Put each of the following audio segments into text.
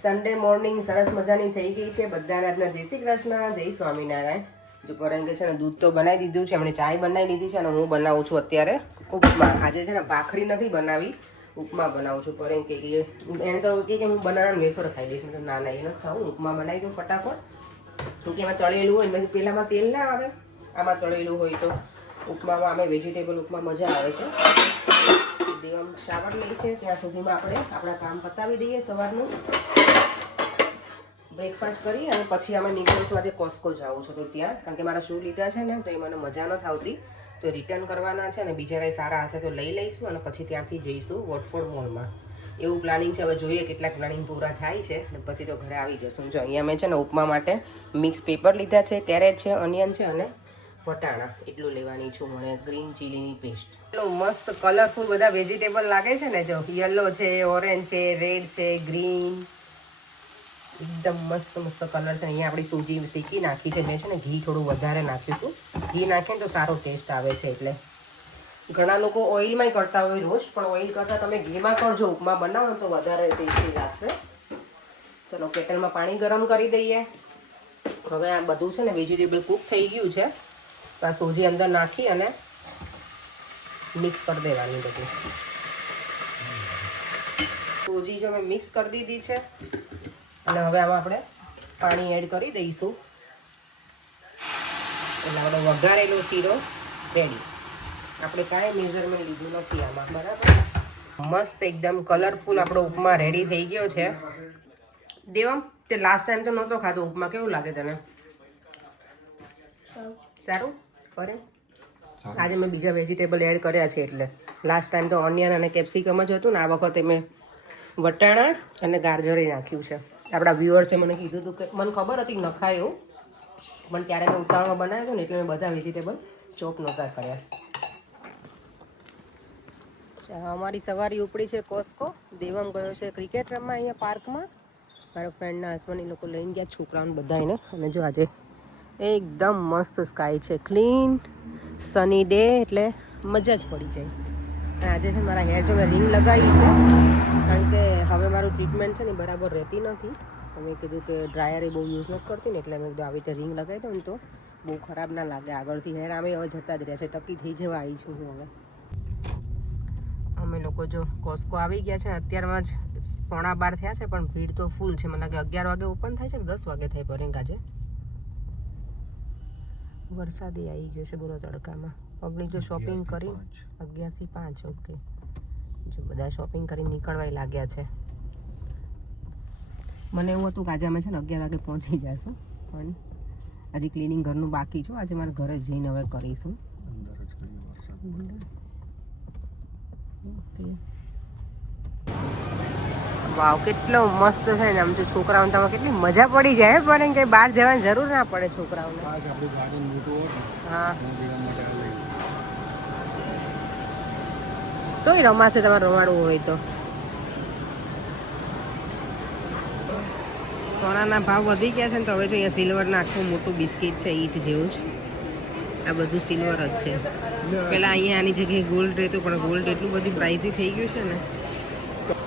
Sunday morning સરસ મજાની થઈ ગઈ છે. બધાને આજના જય શ્રી કૃષ્ણ, જય સ્વામિનારાયણ. જો પરંગે છે ને દૂધ તો બનાવી દીધું છે, એમણે ચાય બનાવી લીધી છે અને હું બનાવું છું અત્યારે ઉપમા. આજે છે ને ભાખરી નથી બનાવી, ઉપમા બનાવું છું. પરંતુ કે એને તો કે હું બનાવવાનું વેફર ખાઈ લઈશ. ના ના એ નથી ખાવું, ઉપમા બનાવી દઉં ફટાફટ. તો કે એમાં તળેલું હોય ને પેલામાં તેલ ના આવે, આમાં તળેલું હોય તો ઉપમામાં અમે વેજીટેબલ ઉપમા મજા આવે છે. દેવમ શાવર લે છે ત્યાં સુધીમાં આપણે આપણા કામ પતાવી દઈએ. સવારનું બ્રેકફાસ્ટ કરી અને પછી અમે નીકળશું. આજે કોસ્કો જવું છે તો ત્યાં, કારણ કે મારા શૂ લીધા છે ને તો એ મને મજા નથી આવતી, તો રિટર્ન કરવાના છે અને બીજા કંઈ સારા હશે તો લઈ લઈશું અને પછી ત્યાંથી જઈશું વોટફોર્ડ મોલમાં. એવું પ્લાનિંગ છે. હવે જોઈએ કેટલાક પ્લાનિંગ પૂરા થાય છે ને પછી તો ઘરે આવી જશું. જો અહીંયા મેં છે ને ઉપમા માટે મિક્સ પેપર લીધા છે, કેરેટ છે, ઓનિયન છે અને વટાણા એટલું લેવાની છું. મને ગ્રીન ચીલીની પેસ્ટ. એટલું મસ્ત કલરફુલ બધા વેજીટેબલ લાગે છે ને. જો યલો છે, ઓરેન્જ છે, રેડ છે, ગ્રીન, એકદમ મસ્ત મસ્ત કલર છે. અહીંયા આપણી સૂજી શેકી નાખી છે. મેં છે ને ઘી થોડું વધારે નાખ્યું હતું. ઘી નાખીએ તો સારો ટેસ્ટ આવે છે. એટલે ઘણા લોકો ઓઇલમાંય કરતા હોય રોસ્ટ, પણ ઓઇલ કરતાં તમે ઘીમાં કરજો ઉપમા બનાવો તો વધારે ટેસ્ટી લાગશે. ચલો કેટલમાં પાણી ગરમ કરી દઈએ. હવે આ બધું છે ને વેજીટેબલ કૂક થઈ ગયું છે તો આ સૂજી અંદર નાખી અને મિક્સ કરી દેવાની. બધું સૂજી જો મેં મિક્સ કરી દીધી છે અને હવે આમાં આપણે પાણી એડ કરી દઈશું. એટલે આપણે વઘારેલો શીરો રેડી. આપણે કાંઈ મેઝરમેન્ટ લીધું નથી આમાં, બરાબર. મસ્ત એકદમ કલરફુલ આપણો ઉપમા રેડી થઈ ગયો છે. દેવમ, તે લાસ્ટ ટાઈમ તો નહોતો ખાધો ઉપમા, કેવું લાગે તને? સારું કરે. આજે મેં બીજા વેજીટેબલ એડ કર્યા છે. એટલે લાસ્ટ ટાઈમ તો ઓનિયન અને કેપ્સિકમ જ હતું ને, આ વખતે મેં વટાણા અને ગાજરે નાખ્યું છે. આપણા વ્યુઅર્સે મને કીધું હતું કે મને ખબર હતી નખાય એવું, પણ ત્યારે મેં ઉતાવળમાં બનાવ્યું હતું ને એટલે મેં બધા વેજીટેબલ ચોપ નહોતા કર્યા. અમારી સવારી ઉપડી છે કોસ્કો. દેવમ ગયો છે ક્રિકેટ રમવા અહીંયા પાર્કમાં. મારા ફ્રેન્ડના હસબન્ડ એ લોકો લઈને ગયા છોકરાઓને બધાને. અને જો આજે એકદમ મસ્ત સ્કાય છે, ક્લીન સની ડે, એટલે મજા જ પડી જાય. અને આજે છે મારા હેર જો મેં રિંગ લગાવી છે, કારણ કે હવે મારું ટ્રીટમેન્ટ છે ને બરાબર રહેતી નથી. મેં કીધું કે ડ્રાયર એ બહુ યુઝ નથી કરતી ને, એટલે મેં કીધું આવી રીતે રિંગ લગાવી દઉં ને તો બહુ ખરાબ ના લાગે. આગળથી હેર આમે હવે જતા જ રહે છે, ટકી થઈ જવા આવી છું હું હવે. અમે લોકો જો કોસ્કો આવી ગયા છે. અત્યારમાં જ 11:15 થયા છે, પણ ભીડ તો ફૂલ છે. મને લાગે 11 વાગે ઓપન થાય છે કે 10 વાગે થાય પરેંગ. આજે વરસાદી આવી ગયો છે બોલો તડકામાં. પબ્લિક જો શોપિંગ કરી 11 થી 5. ઓકે, જો બધા શોપિંગ કરીને નીકળવા લાગ્યા છે. મને એવું હતું કે આજે અમે છે ને 11 વાગે પહોંચી જશું, પણ હજી ક્લિનિંગ ઘરનું બાકી છું. આજે મારે ઘરે જઈને હવે કરીશું. ઓકે, વાવ કેટલો મસ્ત છે ને. આમ જો છોકરાઓને તમે કેટલી મજા પડી જાય પણ કંઈ બહાર જવાની જરૂર ના પડે છોકરાઓને. હા, તોય રમાશે તમારે રમાડવું હોય તો. સોનાના ભાવ વધી ગયા છે ને, તો હવે જો અહીંયા સિલ્વરના આખું મોટું બિસ્કિટ છે ઈટ જેવું જ. આ બધું સિલ્વર જ છે. પેલા અહીંયા આની જગ્યાએ ગોલ્ડ રહેતું, પણ ગોલ્ડ એટલું બધું પ્રાઇઝી થઈ ગયું છે ને.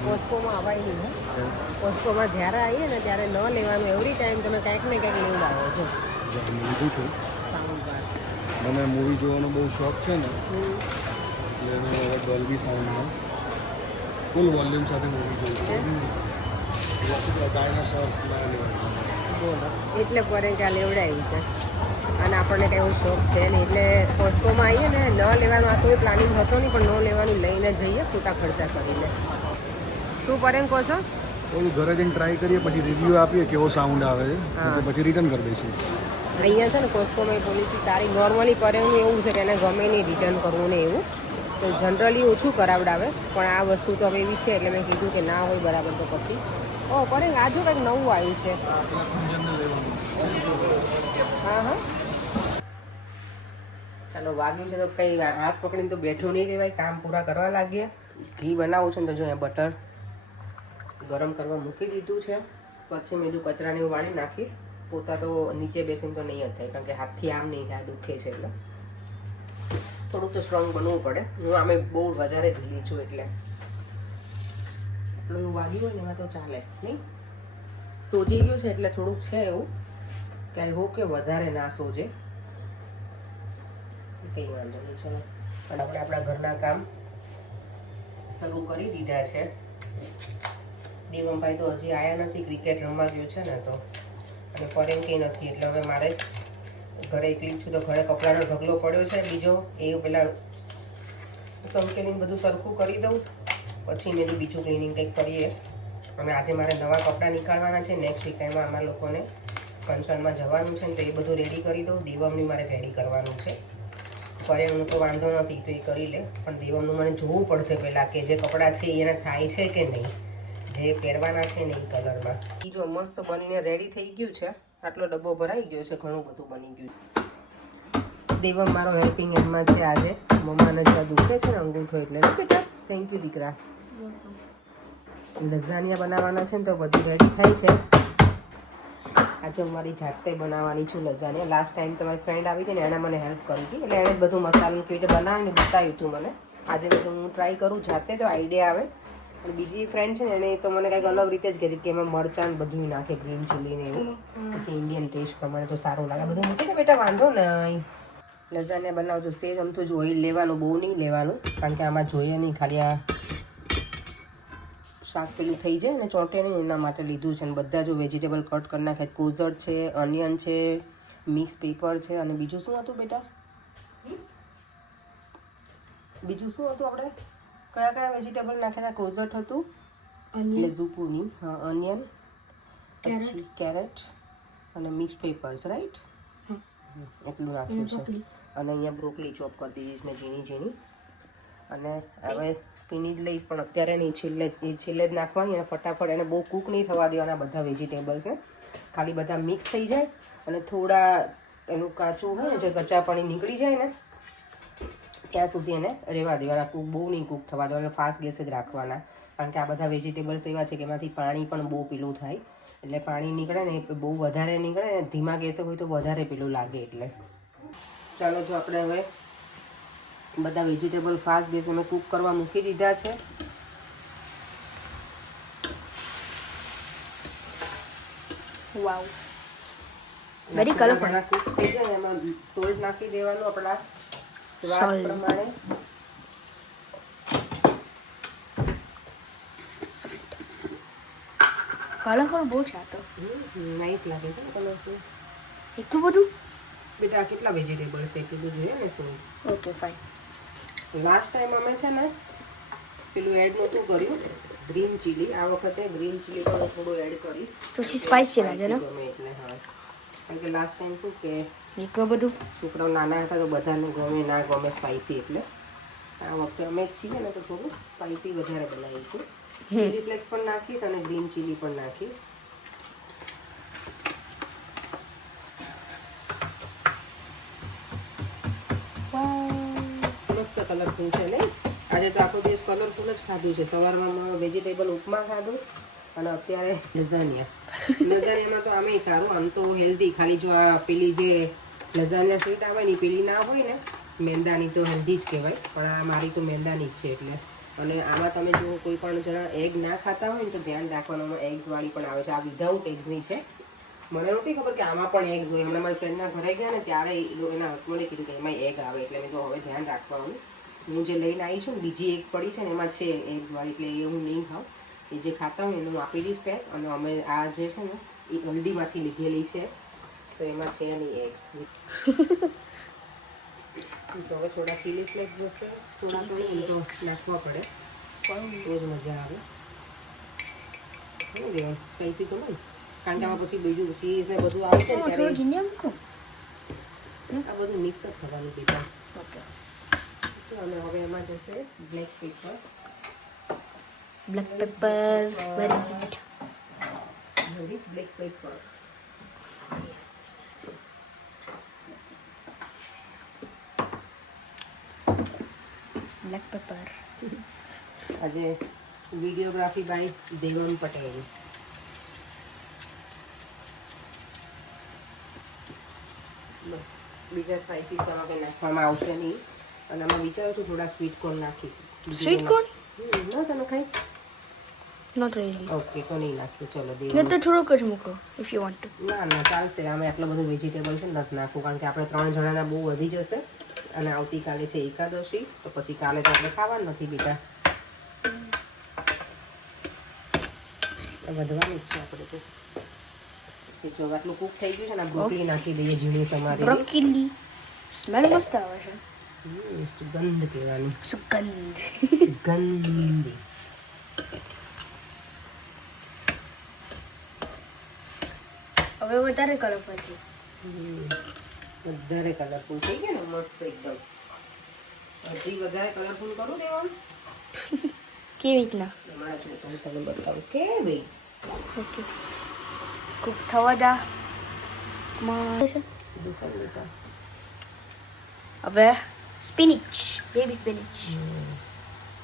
કોસ્કોમાં અવાય નહીં. કોસ્કોમાં જ્યારે આવીએ ને ત્યારે ન લેવાનું. એવરી ટાઈમ તમે કંઈક ને કંઈક લેવું આવો છો. લીધું છું. મને મૂવી જોવાનો બહુ શોખ છે ને, એટલે મેં હવે ડોલ્બી સાઉન્ડમાં ફૂલ વોલ્યુમ સાથે મૂવી જોઈ છે. એટલે પરે ત્યાં લેવડાવ્યું છે. અને આપણને કંઈ એવું શોખ છે નહીં, એટલે કોસ્કોમાં આવીએ ને ન લેવાનું. આ કોઈ પ્લાનિંગ હતો નહીં, પણ ન લેવાનું લઈને જઈએ ખોટા ખર્ચા કરીને. શું પરેંગ કહો છો? ઘરે જઈને ટ્રાય કરીએ, પછી રિવ્યૂ આપીએ કેવો સાઉન્ડ આવે છે, પછી રિટર્ન કરી દઈશું. અહીંયા છે ને કોસ્કોમાં પોલિસી સારી. નોર્મલી પરેંગનું એવું છે કે એને ગમે નહીં રિટર્ન કરવું ને એવું, તો જનરલી ઓછું કરાવડાવે. પણ આ વસ્તુ તો હવે એવી છે એટલે મેં કીધું કે ના હોય બરાબર તો પછી. ઓ પરેંગ આજુ કંઈક નવું આવ્યું છે. હા હા, ચાલો વાગ્યું છે તો કંઈ હાથ પકડીને તો બેઠું નહીં રહેવાય, કામ પૂરા કરવા લાગીએ. ઘી બનાવું છે ને તો જો અહીંયા બટર ગરમ કરવા મૂકી દીધું છે. પછી મેં જો કચરાને વાળી નાખીશ. પોતા તો નીચે બેસીને તો નહીં જ થાય, કારણ કે હાથથી આમ નહીં થાય, દુખે છે. એટલે થોડુંક તો સ્ટ્રોંગ બનવું પડે. હું આમે બહુ વધારે ઢીલી છું એટલે એટલું એવું વાગ્યું હોય ને એમાં તો ચાલે નહીં. સોજી ગયું છે એટલે થોડુંક છે એવું કે આઈ હોપ કે વધારે ના સોજે. કંઈ વાંધો નહીં, ચલો. અને આપણે આપણા ઘરના કામ શરૂ કરી દીધા છે. દેવમભાઈ તો હજી આવ્યા નથી, ક્રિકેટ રમવા ગયો છે ને તો, અને ફરેમ કંઈ નથી એટલે હવે મારે ઘરે એકલી છું તો ઘરે કપડાનો ઢગલો પડ્યો છે બીજો, એ પેલા સંકેલીને બધું સરખું કરી દઉં, પછી મેં બીજું ક્લિનિંગ કંઈક કરીએ. અને આજે મારે નવા કપડાં નીકાળવાના છે. નેક્સ્ટ વીકેન્ડમાં અમારા લોકોને ફંક્શનમાં જવાનું છે ને તો એ બધું રેડી કરી દઉં. દેવમની મારે રેડી કરવાનું છે. ફરેમનું તો વાંધો નથી તો એ કરી લે, પણ દેવમનું મને જોવું પડશે પહેલાં કે જે કપડાં છે એને થાય છે કે નહીં, જે પહેરવાના છે ને એ કલરમાં. એ જો મસ્ત બનીને રેડી થઈ ગયું છે. આટલો ડબ્બો ભરાઈ ગયો છે, ઘણું બધું બની ગયું. દેવમ મારો હેલ્પિંગ હેન્ડમાં છે આજે. મમ્માને જ્યાં દુખે છે ને અંગૂઠો એટલે બેટા. થેન્ક યુ દીકરા. લઝાનિયા બનાવવાના છે ને તો બધું રેડી થાય છે. આજે હું મારી જાતે બનાવવાની છું લઝાનિયા. લાસ્ટ ટાઈમ તમારી ફ્રેન્ડ આવી હતી ને એણે મને હેલ્પ કરી હતી, એટલે એણે જ બધું મસાલાનું કીટ બનાવીને બતાવ્યું હતું મને. આજે બધું હું ટ્રાય કરું જાતે તો આઈડિયા આવે. અને બીજી ફ્રેન્ડ છે ને એને તો મને કંઈક અલગ રીતે જ કહેતી કે એમાં મરચાં બધું નાખે, ગ્રીન ચીલી ને એવું, કે ઇન્ડિયન ટેસ્ટ પ્રમાણે તો સારું લાગે. બધું મૂકી દે બેટા, વાંધો નહીં. લઝાનિયા બનાવજો સ્ટેજ અમથું જ ઓઇલ લેવાનું, બહુ નહીં લેવાનું, કારણ કે આમાં જોઈએ નહીં, ખાલી આ શાક પેલું થઈ જાય ને ચોંટે નહીં એના માટે લીધું છે. અને બધા જો વેજીટેબલ કટ કરી નાખે, કોઝટ છે, ઓનિયન છે, મિક્સ પેપર છે, અને બીજું શું હતું બેટા? બીજું શું હતું આપણે કયા કયા વેજીટેબલ નાખ્યા હતા? કોઝટ હતું એટલે ઝુકુની, હા, ઓનિયન, પછી કેરેટ અને મિક્સ પેપર્સ, રાઈટ? એટલું નાખ્યું છે. અને અહીંયા બ્રોકલી ચોપ કરી દીધી છે મેં ઝીણી ઝીણી. અને હવે સ્પિનિચ લઈશ, પણ અત્યારે નહીં, છેલ્લે જ નાખવાની. અને ફટાફટ એને બહુ કૂક નહીં થવા દેવાના બધા વેજીટેબલ્સ છે, ખાલી બધા મિક્સ થઈ જાય અને થોડા એનું કાચું હોય ને જે કચા પાણી નીકળી જાય ને ત્યાં સુધી એને રહેવા દેવાના. કૂક બહુ નહીં કૂક થવા દેવાના, ફાસ્ટ ગેસ જ રાખવાના, કારણ કે આ બધા વેજીટેબલ્સ એવા છે કે એમાંથી પાણી પણ બહુ પીલું થાય, એટલે પાણી નીકળે ને બહુ વધારે નીકળે ને, ધીમા ગેસે હોય તો વધારે પીલું લાગે. એટલે ચાલો, જો આપણે હવે બધા વેજીટેબલ ફાસ્ટ ગેસ અમે કૂક કરવા મૂકી દીધા છે. વાવ, વેરી કલરફુલ. કૂક થઈ જાય એમાં સોલ્ટ નાખી દેવાનું આપણા સ્વાદ પ્રમાણે. કલરફુલ બહુ છે આ તો. નાઈસ લાગે છે કલરફુલ. એટલું બધું બેટા કેટલા વેજીટેબલ્સ છે એટલું જોઈએ ને salt. Okay fine. Last time અમે છે ને પેલું એડ નહોતું કર્યું ગ્રીન ચીલી, આ વખતે ગ્રીન ચીલી પણ થોડું એડ કરીશ તો સ્પાઇસી લાગે ને ગમે એટલે. હા, કારણ કે લાસ્ટ ટાઈમ શું કે એટલું બધું છોકરાઓ નાના હતા તો બધાને ગમે ના ગમે સ્પાઇસી, એટલે આ વખતે અમે જ છીએ ને તો થોડું સ્પાઇસી વધારે બનાવીશું. ચીલી ફ્લેક્સ પણ નાખીશ અને ગ્રીન ચીલી પણ નાખીશ. મસ્ત કલરફુલ છે ને. આજે તો આખો દિવસ કલરફુલ જ ખાધું છે. સવારમાં વેજીટેબલ ઉપમા ખાધું અને અત્યારે લઝાનિયા. લઝાનિયામાં તો આમેય સારું, આમ તો હેલ્ધી, ખાલી જો આ પેલી જે લઝાનિયા સ્વીટ આવે ને પેલી ના હોય ને મેંદાની તો હેલ્ધી જ કહેવાય, પણ આ મારી તો મેંદાની જ છે એટલે. અને આમાં તમે જો કોઈ પણ જણા એગ ના ખાતા હોય ને તો ધ્યાન રાખવાનું, એગ્સવાળી પણ આવે છે. આ વિધાઉટ એગ્સની છે. મને નહોતી ખબર કે આમાં પણ એગ્સ હોય. હમણાં મારી ફ્રેન્ડના ઘરે ગયા ને ત્યારે એના હસબન્ડે કીધું કે એમાં એગ આવે, એટલે મેં તો હવે ધ્યાન રાખવાનું. હું જે લઈને આવી છું ને બીજી એક પડી છે ને એમાં છે એગ્સવાળી, એટલે એ હું નહીં ખાઉં. એ જે ખાતા હોય ને હું આપી દઈશ પેક. અને અમે આ જે છે ને એ હલ્દીમાંથી લીધેલી છે તો એમાં છે નહીં એગ્સ. તો હવે થોડા ચીલી ફ્લેક્સ જશે, થોડા તો નહીં તો નાખવા પડે તો જ મજા આવે. સ્પાઈસી તો નહીં, કારણ કે આમાં પછી બીજું ચીઝ ને બધું આવે છે ને ત્યારે આ બધું મિક્સ જ થવાનું બેટા. ઓકે. અને હવે એમાં જશે black paper. Black paper, very black paper. Black paper. આજે વિડીયોગ્રાફી બાય દેવમ પટેલ. બસ બીજા સ્પાઇસીસ આમાં કંઈ નાખવામાં આવશે નહીં. અને આમાં વિચારું છું થોડા સ્વીટ કોર્ન નાખીશું. Sweet corn? ના તમે ખાઈ નોટ રીલી. ઓકે તો નહીં નાખ્યું, ચલો મેં દેવાનું. તો થોડુંક જ મૂકો ઇફ યુ વોન્ટ ટુ. ના ના ચાલશે, આમે આટલું બધું વેજીટેબલ છે નથી નાખવું, કારણ કે આપણે 3 જણાના બહુ વધી જશે અને આવતીકાલે છે એકાદશી, તો પછી કાલે તો આપણે ખાવાનું નથી બેટા, વધવાનું જ છે આપણે તો. જો આટલું કૂક થઈ ગયું છે ને, બ્રોકલી નાખી દઈએ ઝીણી સમારી. બ્રોકોલી સ્મેલ મસ્ત આવે છે. સુગંધ કહેવાની, સુગંધ. સુગંધ. હવે વધારે કલર પડતી. વધારે કલરફુલ થઈ ગયા ને, મસ્ત એકદમ. હજી વધારે કલરફુલ કરું દેવાનું. કેવી રીતના? તમારા જો તમે બતાવું કે ભાઈ ઓકે કુક થવા દા. છે દુકાન બેટા. હવે સ્પિનિચ, બેબી સ્પિનિચ.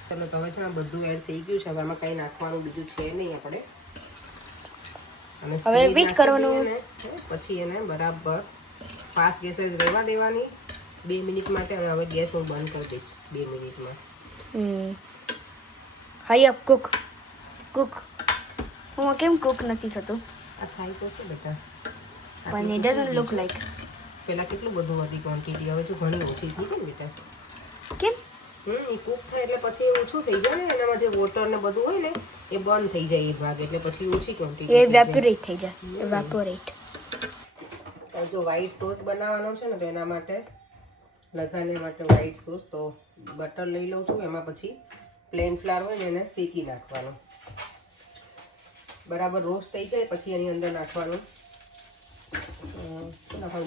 ચલો તો હવે છે ને બધું એડ થઈ ગયું છે, હવે આમાં કંઈ નાખવાનું બીજું છે નહીં આપણે. અને હવે spinach wait નાખી કરવાનું. દઈએ ને, પછી એને બરાબર ફાસ્ટ ગેસે જ રહેવા દેવાની 2 મિનિટ માટે. હવે ગેસ હું બંધ કરી દઈશ 2 મિનિટમાં. હરી અપ કુક કુક. હું કેમ કુક નથી થતું? આ થાય તો છે બેટા, પણ it doesn't look like. પહેલાં કેટલું બધું હતી ક્વોન્ટિટી, હવે જો ઘણી ઓછી થઈ ગઈ ને બેટા. કેમ? એ કૂક થાય એટલે પછી ઓછું થઈ જાય ને, એનામાં જે વોટર ને બધું હોય ને એ બંધ થઈ જાય એ ભાગ, એટલે પછી ઓછી ક્વોન્ટિટી. એવેપોરેટ થઈ જાય. એવેપોરેટ. જો વ્હાઈટ સોસ બનાવવાનો છે ને, તો એના માટે લસાણિયા માટે વ્હાઈટ સોસ તો બટર લઈ લઉં છું. એમાં પછી પ્લેન ફ્લાવર હોય ને એને શેકી નાખવાનું, બરાબર રોસ્ટ થઈ જાય પછી એની અંદર નાખવાનું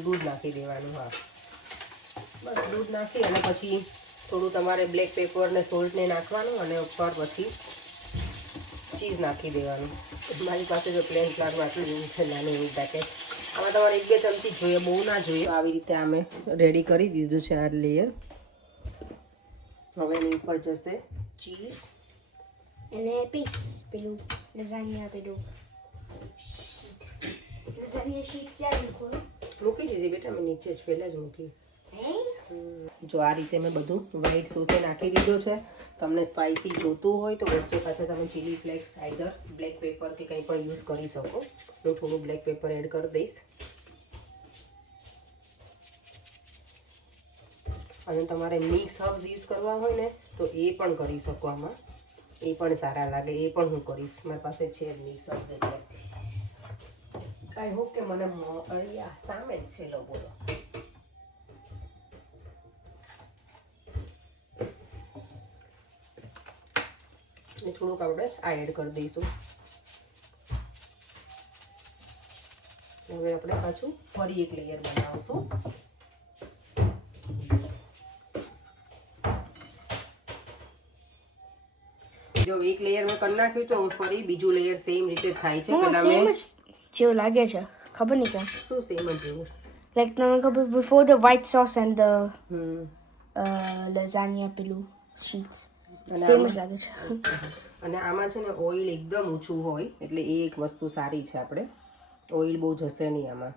દૂધ નાખી દેવાનું. હા બસ દૂધ નાખી અને પછી થોડું તમારે બ્લેક પેપર ને સોલ્ટ ને નાખવાનું, અને ઉપર પછી ચીઝ નાખી દેવાનું. મારી પાસે જો પ્લેન ફ્લાવર આટલું જેવું છે, નાની એવી પેકેટ. આમાં તમારે 1-2 ચમચી જોઈએ, બહુ ના જોઈએ. આવી રીતે અમે રેડી કરી દીધું છે આ લેયર. હવે એની ઉપર જશે ચીઝ અને પીસ પેલું લઝાનિયા પેલું લઝાનિયા શીટ ક્યાં મૂકો? મૂકી દીધી બેટા, મેં નીચે જ પહેલાં જ મૂકી. જો આ રીતે મેં બધું વ્હાઈટ સોસે નાખી દીધો છે. તમને સ્પાઇસી જોતું હોય તો વચ્ચે પાછા તમે chilli flakes either black paper કે કંઈ પણ યુઝ કરી શકો. હું થોડું બ્લેક પેપર એડ કરી દઈશ. અને તમારે મિક્સ હર્બ્સ યુઝ કરવા હોય ને તો એ પણ કરી શકો, આમાં એ પણ સારા લાગે. એ પણ હું કરીશ, મારી પાસે છે મિક્સ હર્બ્સ. એટલે આઈ હોપ કે મને અહીંયા સામે જ છે. લો બોલો. થોડુંક આપણે આ એડ કરી દઈશું. હવે આપણે પાછું ફરી એક લેયર બનાવશું. જો એક લેયર મેં કરી નાખ્યું તો ફરી બીજું લેયર સેમ રીતે થાય છે. પહેલા સેમ મેં જ જેવું લાગે છે, ખબર નહીં કેમ. શું સેમ જ જેવું લાઈક તમને ખબર before the white sauce and the lasagna પેલું શીટ્સ સેમ જ લાગે છે. અને આમાં છે ને ઓઇલ એકદમ ઓછું હોય એટલે એ એક વસ્તુ સારી છે. આપણે ઓઇલ બહુ જશે નહીં આમાં.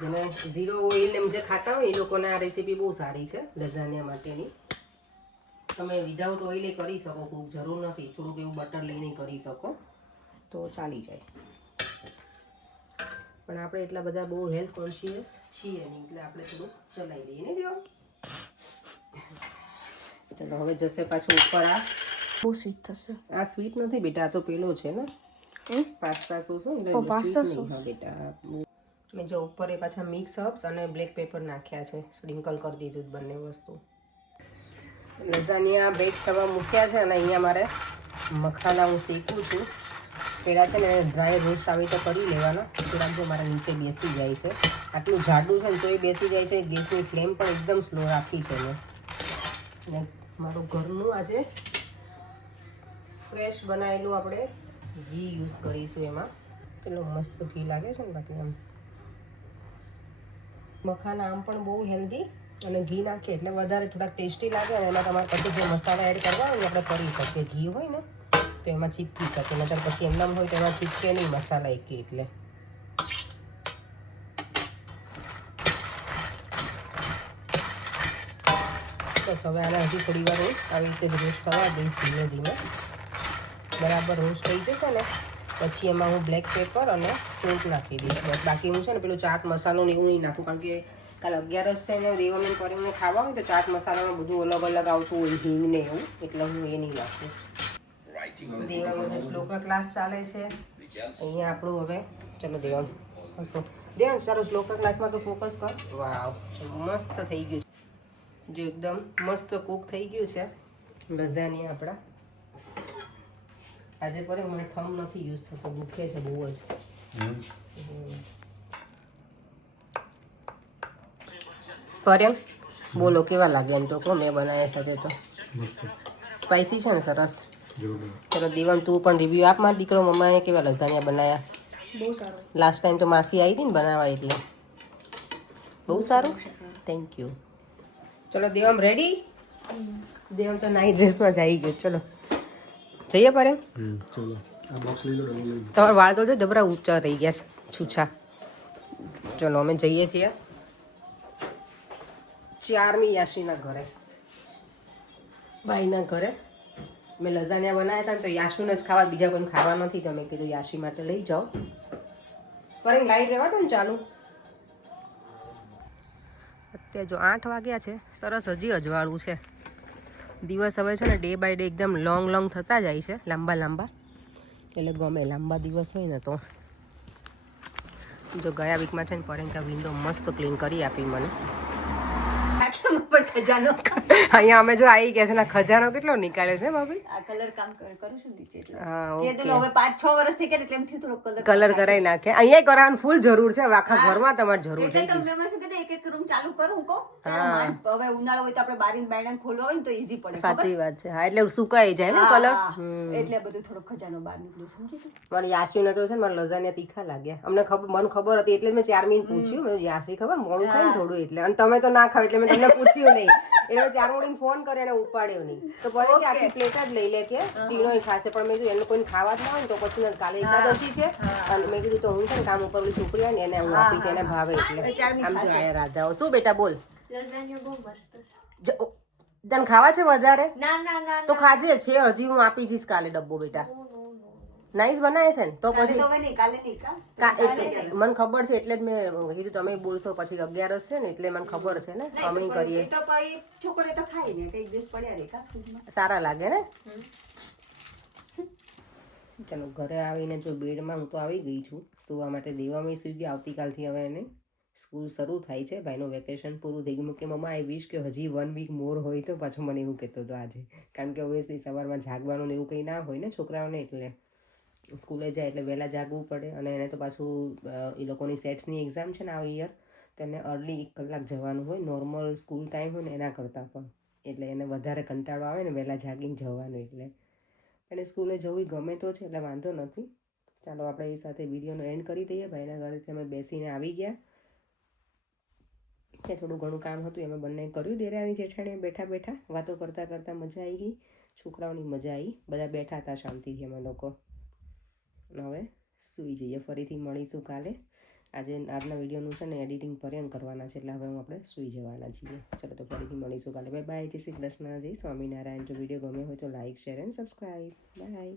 જેને ઝીરો ઓઇલ એમ જે ખાતા હોય એ લોકોને આ રેસીપી બહુ સારી છે લઝાનિયા માટેની. તમે વિધાઉટ ઓઇલે કરી શકો, ખૂબ જરૂર નથી. થોડુંક એવું બટર લઈને કરી શકો તો ચાલી જાય. પણ આપણે એટલા બધા બહુ હેલ્થ કોન્શિયસ છીએ નહીં, એટલે આપણે થોડુંક ચલાવી દઈએ નહીં દેવા. ચલો હવે જશે પાછું ઉપર. આ બહુ સ્વીટ થશે. આ સ્વીટ નથી બેટા, આ તો પેલો છે ને પાસ્તા સોસ. Pasta sauce. હા બેટા. મેં જો ઉપર એ પાછા મિક્સ હર્બ્સ અને બ્લેક પેપર નાખ્યા છે, સ્પ્રિંકલ કરી દીધું બંને વસ્તુ. લઝાનિયા બેક થવા મૂક્યા છે અને અહીંયા મારે મખાના હું શેકું છું. પહેલાં છે ને ડ્રાય રોસ્ટ આવી તો કરી લેવાનો. થોડાક જો મારા નીચે બેસી જાય છે, આટલું જાડું છે ને તો એ બેસી જાય છે. ગેસની ફ્લેમ પણ એકદમ સ્લો રાખી છે મેં. અને મારું ઘરનું આજે ફ્રેશ બનાવેલું આપણે ઘી યુઝ કરીશું. એમાં કેટલું મસ્ત ઘી લાગે છે ને બાકી આમ. મખાના આમ પણ બહુ હેલ્ધી, અને ઘી નાખીએ એટલે વધારે થોડાક ટેસ્ટી લાગે. અને એમાં તમારે પછી જે મસાલા એડ કરવા હોય આપણે કરી શકીએ. ઘી હોય ને તો એમાં ચીપકી શકે, નહીતર પછી એમનામ હોય તો એમાં ચીપકે નહીં મસાલા એકે. એટલે બસ હવે આને હજી થોડી વાર આવી રીતે જ રોસ્ટ કરવા દઈશ ધીમે ધીમે. બરાબર રોસ્ટ થઈ જશે ને પછી એમાં હું બ્લેક પેપર અને સૂંઠ નાખી દઈશ બસ. બાકી હું છે ને પેલું ચાટ મસાલો ને એવું નહીં નાખું, કારણ કે કાલે 11 છે ને દેવાને કરીને ખાવા હોય તો ચાટ મસાલામાં બધું અલગ અલગ આવતું હોય, હિંગ ને એવું, એટલે હું એ નહીં નાખું. દેવામાં શ્લોકા ક્લાસ ચાલે છે અહીંયા આપણું. હવે ચલો દેવામ હસો દેવામ તારો શ્લોકા ક્લાસમાં તો ફોકસ કર. વાવ મસ્ત થઈ ગયું છે, જે એકદમ મસ્ત કૂક થઈ ગયું છે લઝાનિયા આપણા. આજે પર મને થમ નથી યુઝ થતો, દુખે છે બહુ જ. પર્યમ બોલો કેવા લાગે? એમ તો કહો, મેં બનાવ્યા સાથે તો સ્પાઇસી છે ને સરસ. ચલો દીવમ તું પણ રિવ્યુ આપ. મારા દીકરો મમ્માએ કેવા લઝાનિયા બનાવ્યા? બહુ સારું. લાસ્ટ ટાઈમ તો માસી આવી હતી ને બનાવવા, એટલે બહુ સારું. Thank you. ચલો દેવમ રેડી? દેવમ તો નાઈ ડ્રેસમાં જ આવી ગયો. ચલો જઈએ પર્યમ. ચલો આ બોક્સ લઈ લો, ડબલ લઈ લો. તમારા વાળ તો જો જબરા ઊંચા થઈ ગયા છે, છૂછા. ચલો અમે જઈએ છીએ 4મી યાશીના ઘરે, ભાઈના ઘરે. મેં લઝાનિયા બનાવ્યા હતા ને તો યાશુને જ ખાવા, બીજા કોઈને ખાવા નથી, તો મેં કીધું યાશી માટે લઈ જાઓ. પર લાઈટ રહેવા દો ને ચાલુ. અત્યારે જો 8 વાગ્યા છે, સરસ હજી અજવાળું છે. દિવસ હવે છે ને ડે બાય ડે એકદમ લોંગ થતા જાય છે, લાંબા, એટલે ગમે લાંબા દિવસ હોય ને તો. જો ગયા વીકમાં છે ને પરેન્કા વિન્ડો મસ્ત ક્લીન કરી આપી મને. ખજાનો અહીંયા અમે જો આવી ગયા છે ને, ખજાનો કેટલો નીકાળ્યો છે ભાભી. આ કલર કામ કરું છું નીચે, એટલે હા કે તો હવે 5-6 વર્ષ થઈ ગયા એટલે એમ થયું થોડો કલર કરાવી નાખે. અહીંયા કરાવવાનું ફૂલ જરૂર છે, હવે આખા ઘરમાં તમારે જરૂર એટલે થઈ તો ગઈ. મેં શું કીધું એક રૂમ ચાલુ કરું હું કહું હવે ઉનાળો હોય તો આપણે બારી બાયણા ખોલવા હોય ને તો ઈઝી પડે. સાચી વાત છે. હા એટલે સુકાઈ જાય ને કલર. એટલે બધું થોડો ખજાનો બહાર નીકળ્યો, સમજી તું? મને યાસીને તો છે ને મારા લઝાનિયા તીખા લાગ્યા. મને ખબર હતી એટલે મેં 4 મિનિટ પૂછ્યું. મેં યાસી ખબર મોડું ખાય ને થોડું એટલે, અને તમે તો ના ખાવ એટલે મેં તમને પૂછ્યું નહીં. એટલે 4 મિનિટ ફોન કર્યો અને ઉપાડ્યો નહીં. તો બોલે કે આખી પ્લેટ જ લઈ લે કે ટીનો ખાશે, પણ મેં કીધું એનું કોઈ ખાવા જ ના હોય ને તો પછી કાલે એકાદશી છે, અને મેં કીધું તો હું છે ને કામ ઉપર ઓલી છોકરી આવે ને એને હું આપીશ, એને ભાવે એટલે. આમ જો આયા રાધાઓ. શું બેટા બોલ? લઝાનિયા બહુ મસ્ત છે. તને ખાવા છે વધારે ના તો ખાજે છે, હજી હું આપી જઈશ કાલે ડબ્બો બેટા. નાઈસ બનાવે છે ને તો પછી તો હવે નહીં, કાલે નહીં મને ખબર છે એટલે જ મેં કીધું તમે બોલશો પછી 11 છે ને, એટલે મને ખબર છે ને અમે કરીએ. તો પછી છોકરે તો ખાઈ ને કઈ દિવસ પડ્યા રે કા ફ્રીજમાં. સારા લાગે ને. ચાલો ઘરે આવીને જો બેડમાં હું તો આવી ગઈ છું સુવા માટે. દેવામાં સુઈ ગઈ. આવતીકાલથી હવે એને સ્કૂલ શરૂ થાય છે, ભાઈનું વેકેશન પૂરું થઈ ગયું. કે મમ્મા આઈ વિશ કે હજી 1 વીક મોર હોય તો પાછું મને એવું કહેતો હતો આજે, કારણ કે ઓબ્વિયસલી સવારમાં જાગવાનું ને એવું કંઈ ના હોય ને છોકરાઓને, એટલે સ્કૂલે જાય એટલે વહેલા જાગવું પડે. અને એને તો પાછું એ લોકોની સેટ્સની એક્ઝામ છે ને આ યર, તો એને અર્લી 1 કલાક જવાનું હોય, નોર્મલ સ્કૂલ ટાઈમ હોય ને એના કરતાં પણ. એટલે એને વધારે કંટાળો આવે ને વહેલા જાગીને જવાનું, એટલે એને સ્કૂલે જવું ગમે તો છે, એટલે વાંધો નથી. ચાલો આપણે એ સાથે વિડીયોનો એન્ડ કરી દઈએ. ભાઈના ઘરેથી અમે બેસીને આવી ગયા. ત્યાં થોડું ઘણું કામ હતું એમાં બંને કર્યું. દેરાણી જેઠાણીએ બેઠા વાતો કરતાં મજા આવી ગઈ. છોકરાઓની મજા આવી. બધા બેઠા હતા શાંતિથી અમે લોકો. હવે સૂઈ જઈએ. ફરીથી મળીશું કાલે. આજના વિડીયોનું છે ને એડિટિંગ પર્યંત કરવાના છે, એટલે હવે આપણે સૂઈ જવાના છીએ. ચલો તો ફરીથી મળીશું કાલે. Bye bye. જય શ્રી કૃષ્ણ, જય સ્વામિનારાયણ. જો વિડીયો ગમે હોય તો like, share and subscribe. By.